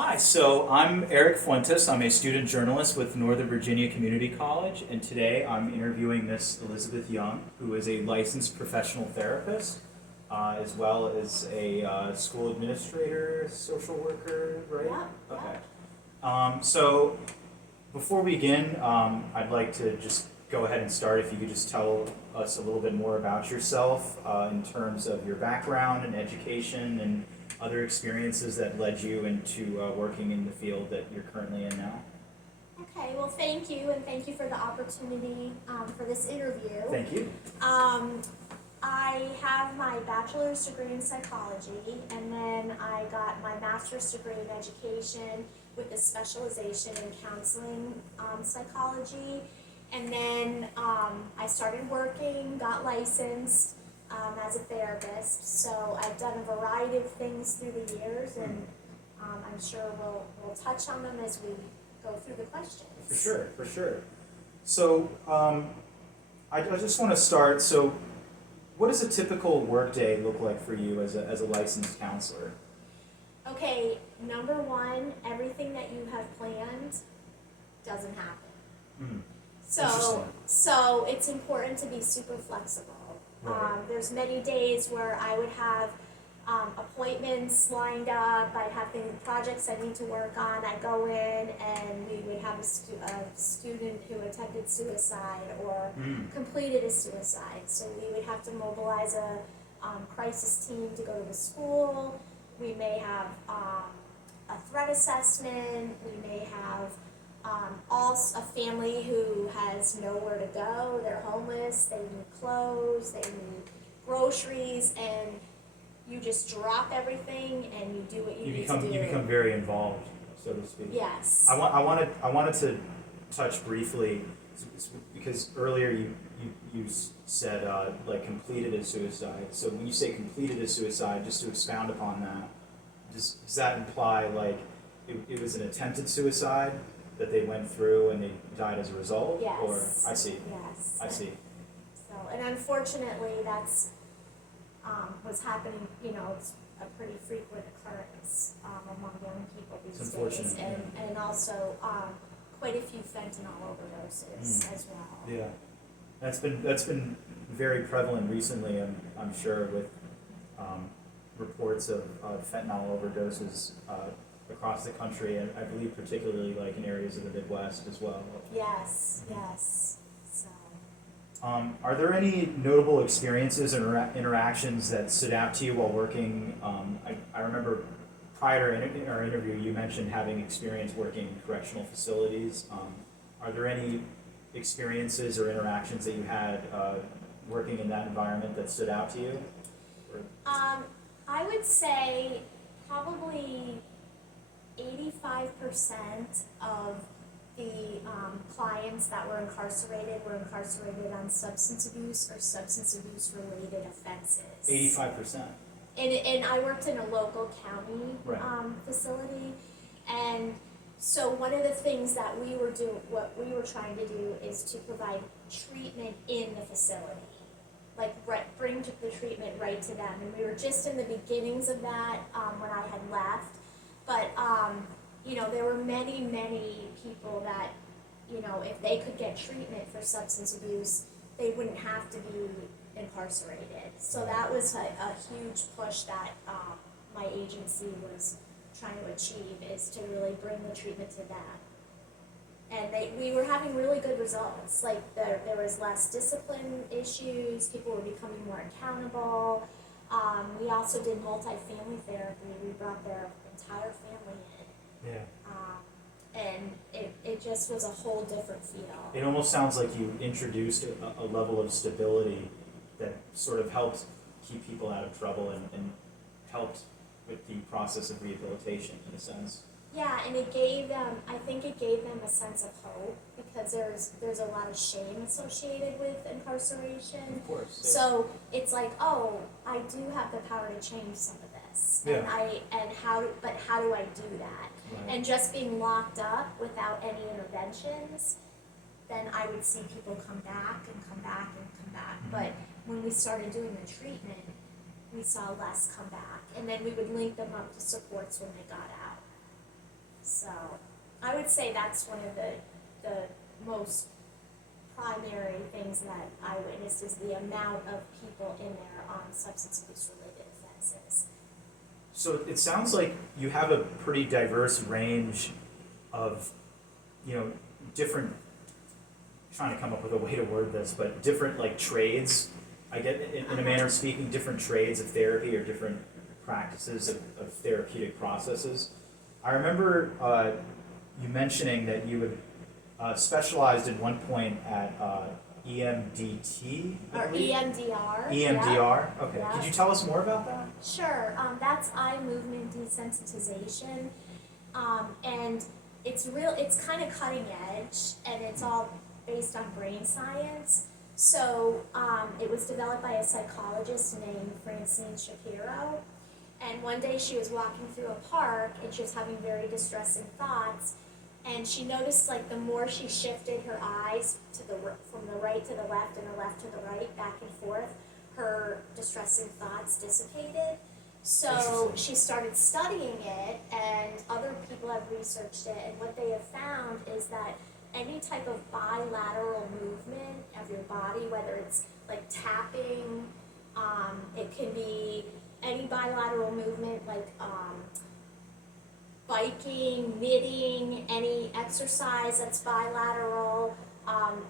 Hi, so I'm Eric Fuentes. I'm a student journalist with Northern Virginia Community College, and today I'm interviewing Miss Elizabeth Young, who is a licensed professional therapist, as well as a school administrator, social worker, right? Yeah, yeah. Okay. So before we begin, I'd like to just go ahead and start. If you could just tell us a little bit more about yourself in terms of your background and education and other experiences that led you into working in the field that you're currently in now. Okay, well, thank you, and thank you for the opportunity for this interview. Thank you. Um, I have my bachelor's degree in psychology, and then I got my master's degree in education with a specialization in counseling psychology. And then I started working, got licensed as a therapist. So I've done a variety of things through the years, and I'm sure we'll touch on them as we go through the questions. For sure, for sure. So I just want to start. So, what does a typical workday look like for you as a licensed counselor? Okay, number one, everything that you have planned doesn't happen. Mm. So, Interesting. so it's important to be super flexible. Right. There's many days where I would have appointments lined up. I'd have projects I need to work on. I go in and we would have a student who attempted suicide or completed a suicide. So we would have to mobilize a crisis team to go to the school. We may have a threat assessment. We may have a family who has nowhere to go. They're homeless. They need clothes. They need groceries, and you just drop everything and you do what you need to do. You become very involved, so to speak. Yes. I wanted to touch briefly because earlier you said like completed a suicide. So when you say completed a suicide, just to expound upon that, does that imply like it was an attempted suicide that they went through and they died as a result? Yes. Or I see. Yes. I see. So, and unfortunately, that's what's happening. You know, it's a pretty frequent occurrence among young people these It's days, unfortunate, and also quite a few fentanyl overdoses as well. Yeah, that's been very prevalent recently. I'm sure with reports of fentanyl overdoses across the country, and I believe particularly like in areas of the Midwest as well. Yes. Yes. So. Are there any notable experiences or interactions that stood out to you while working? I remember prior in our interview you mentioned having experience working in correctional facilities. Are there any experiences or interactions that you had working in that environment that stood out to you? Or, I would say probably 85% of the clients that were incarcerated on substance abuse or substance abuse related offenses. 85%. And I worked in a local county Right. facility, and so one of the things that what we were trying to do is to provide treatment in the facility, like bring the treatment right to them. And we were just in the beginnings of that when I had left, but you know, there were many people that, you know, if they could get treatment for substance abuse, they wouldn't have to be incarcerated. So that was a huge push that my agency was trying to achieve, is to really bring the treatment to them. And we were having really good results. Like there was less discipline issues, people were becoming more accountable. We also did multi-family therapy. We brought their entire family in. Yeah. And it just was a whole different feel. It almost sounds like you introduced a level of stability that sort of helped keep people out of trouble and helped with the process of rehabilitation in a sense. Yeah, and I think it gave them a sense of hope, because there's a lot of shame associated with incarceration. Of course. Yeah. So it's like, oh, I do have the power to change some of this. Yeah. How do I do that? Right. And just being locked up without any interventions, then I would see people come back and come back and come back. Mm-hmm. But when we started doing the treatment, we saw less come back, and then we would link them up to supports when they got out. would say that's one of the most primary things that I witnessed is the amount of people in there on substance abuse related offenses. So it sounds like you have a pretty diverse range of, different, trying to come up with a way to word this, but different like trades, I get in a manner of speaking, different trades of therapy or different practices of therapeutic processes. I remember you mentioning that you had specialized at one point at EMDT, I Or believe? EMDR. EMDR, Yeah. okay. Yeah. Could you tell us more about that? Sure, that's eye movement desensitization, and it's kind of cutting edge, and it's all based on brain science. So it was developed by a psychologist named Francine Shapiro, and one day she was walking through a park, and she was having very distressing thoughts, and she noticed like the more she shifted her eyes from the right to the left and the left to the right, back and forth, her distressing thoughts dissipated. So Interesting. she started studying it, and other people have researched it, and what they have found is that any type of bilateral movement of your body, whether it's like tapping, it can be any bilateral movement like biking, knitting, any exercise that's bilateral,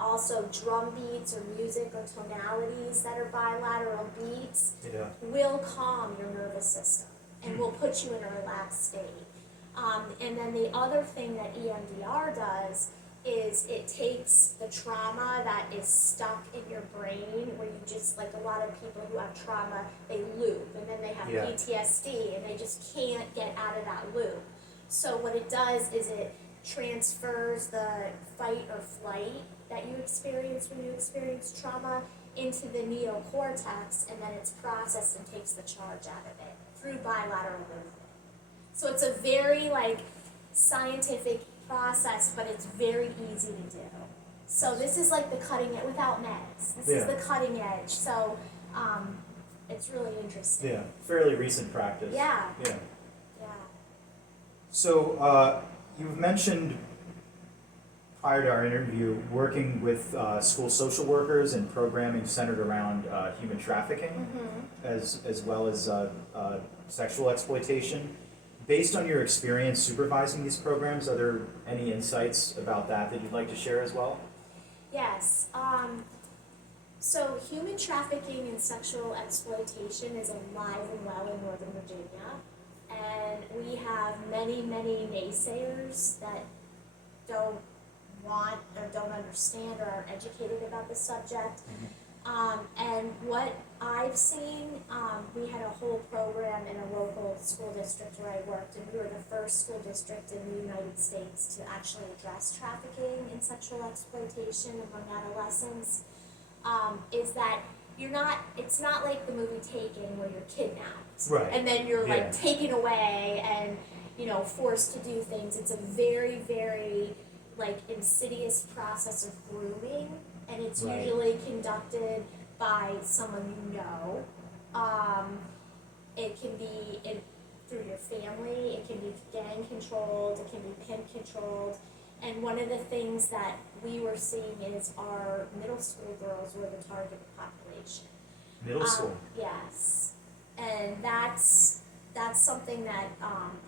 also drum beats or music or tonalities that are bilateral beats, Yeah. will calm your nervous system and will put you in a relaxed state. And then the other thing that EMDR does is it takes the trauma that is stuck in your brain, where you just, like a lot of people who have trauma, they loop, and then they have Yeah. PTSD, and they just can't get out of that loop. So what it does is it transfers the fight or flight that you experience when you experience trauma into the neocortex, and then it's processed and takes the charge out of it through bilateral movement. So it's a very scientific process, but it's very easy to do. So this is like the cutting edge without meds. This is Yeah. the cutting edge. So it's really interesting. Yeah, fairly recent practice. Yeah. Yeah. Yeah. So you've mentioned prior to our interview working with school social workers and programming centered around human trafficking, as well as sexual exploitation. Based on your experience supervising these programs, are there any insights about that you'd like to share as well? Yes. So human trafficking and sexual exploitation is alive and well in Northern Virginia, and we have many, many naysayers that don't want or don't understand or aren't educated about the subject. And what I've seen, we had a whole program in a local school district where I worked, and we were the first school district in the United States to actually address trafficking and sexual exploitation among adolescents. Is that it's not like the movie Taken where you're kidnapped. Right. And then you're Yeah. taken away and, forced to do things. It's a very, very insidious process of grooming, and it's Right. usually conducted by someone you know. It can be through your family, it can be gang controlled, it can be pimp controlled. And one of the things that we were seeing is our middle school girls were the target population. Middle school. Yes, and that's something that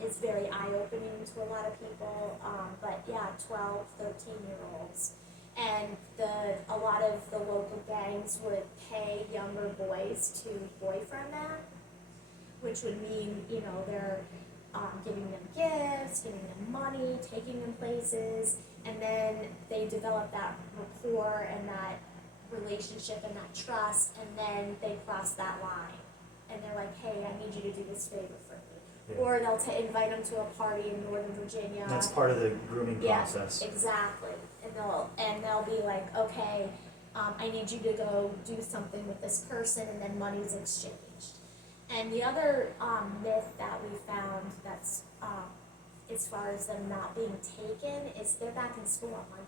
is very eye-opening to a lot of people. But yeah, 12, 13-year-olds, and a lot of the local gangs would pay younger boys to boyfriend them, which would mean they're giving them gifts, giving them money, taking them places, and then they develop that rapport and that relationship and that trust, and then they cross that line, and they're like, hey, I need you to do this favor for me. Yeah. Or they'll invite them to a party in Northern Virginia. That's part of the grooming process. Yeah, exactly. And they'll be like, okay, I need you to go do something with this person, and then money's exchanged. And the other myth that we found that's as far as them not being taken is they're back in school on Monday.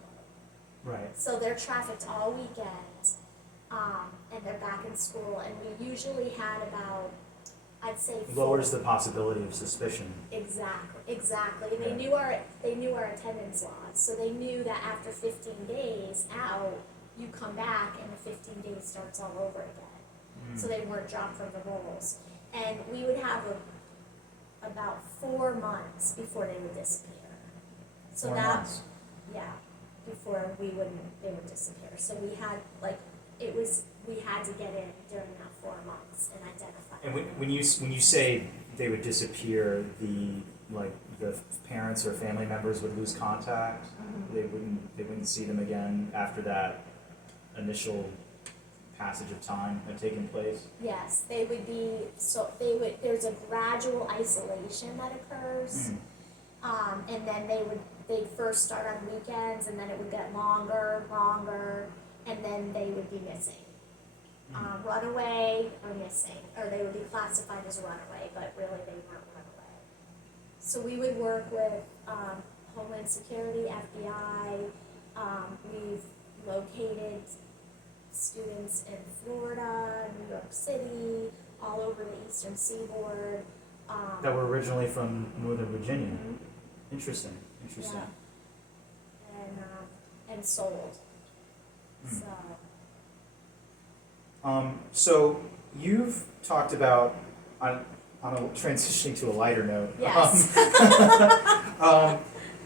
Right. So they're trafficked all weekend, and they're back in school. And we usually had about I'd say Lowers the possibility of suspicion. Exactly. And Yeah. they knew our attendance laws, so they knew that after 15 days out, you come back and the 15 days starts all over again. So they weren't dropped from the rolls. And we would have about 4 months before they would disappear. So 4 that, months. yeah, before they would disappear. So we had we had to get in during that 4 months and identify. And when you say they would disappear, the parents or family members would lose contact. Mm-hmm. They wouldn't see them again after that initial passage of time had taken place. Yes, there's a gradual isolation that occurs. And then they'd first start on weekends, and then it would get longer, and then they would be missing. Runaway or missing, or they would be classified as runaway, but really they weren't runaway. So we would work with Homeland Security, FBI. We've located students in Florida, New York City, all over the Eastern Seaboard. That were originally from Northern Virginia. Mhm. Interesting. Yeah. And sold. So you've talked about, on transitioning to a lighter note. Yes.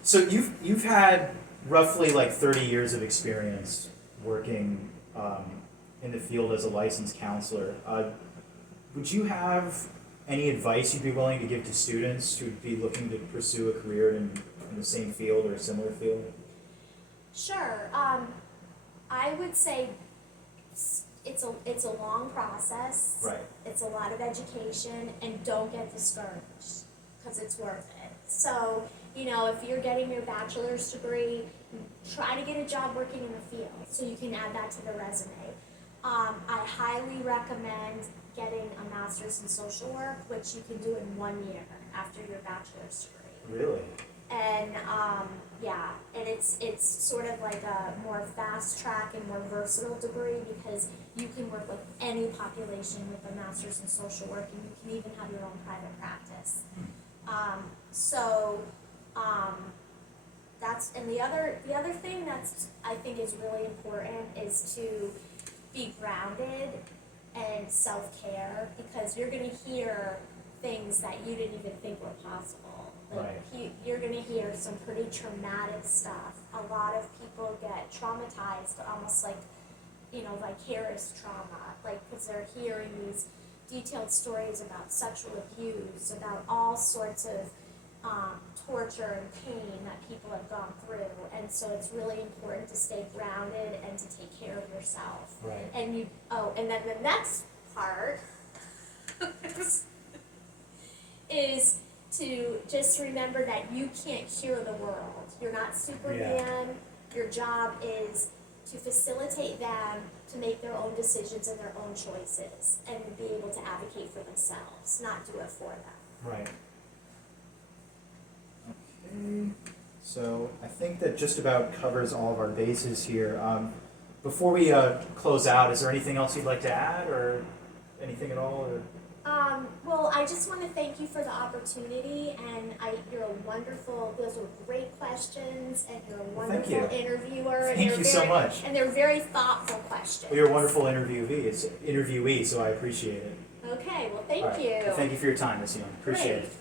So you've had roughly like 30 years of experience working in the field as a licensed counselor. Would you have any advice you'd be willing to give to students who'd be looking to pursue a career in the same field or a similar field? Sure. I would say it's a long process. Right. It's a lot of education, and don't get discouraged because it's worth it. So, if you're getting your bachelor's degree, try to get a job working in the field so you can add that to the resume. I highly recommend getting a master's in social work, which you can do in 1 year after your bachelor's degree. Really? And and it's sort of like a more fast track and more versatile degree because you can work with any population with a master's in social work, and you can even have your own private practice. That's and the other thing that's I think is really important is to be grounded and self-care, because you're going to hear things that you didn't even think were possible. You're going to hear some pretty traumatic stuff. A lot of people get traumatized, almost like, vicarious trauma, because they're hearing these detailed stories about sexual abuse, about all sorts of torture and pain that people have gone through. And so it's really important to stay grounded and to take care of yourself. Right. And then the next part is to just remember that you can't cure the world. You're not Superman. Your job is to facilitate them to make their own decisions and their own choices and be able to advocate for themselves, not do it for them. Right. Okay. So I think that just about covers all of our bases here. Before we close out, is there anything else you'd like to add, or anything at all? Or? Well, I just want to thank you for the opportunity, and you're a wonderful, those were great questions, and you're a wonderful interviewer. Thank you so much. And they're very thoughtful questions. Well, you're a wonderful interviewee, so I appreciate it. Okay, well, thank All right. you. Well, thank you for your time, Ms. Young. Appreciate Great. it.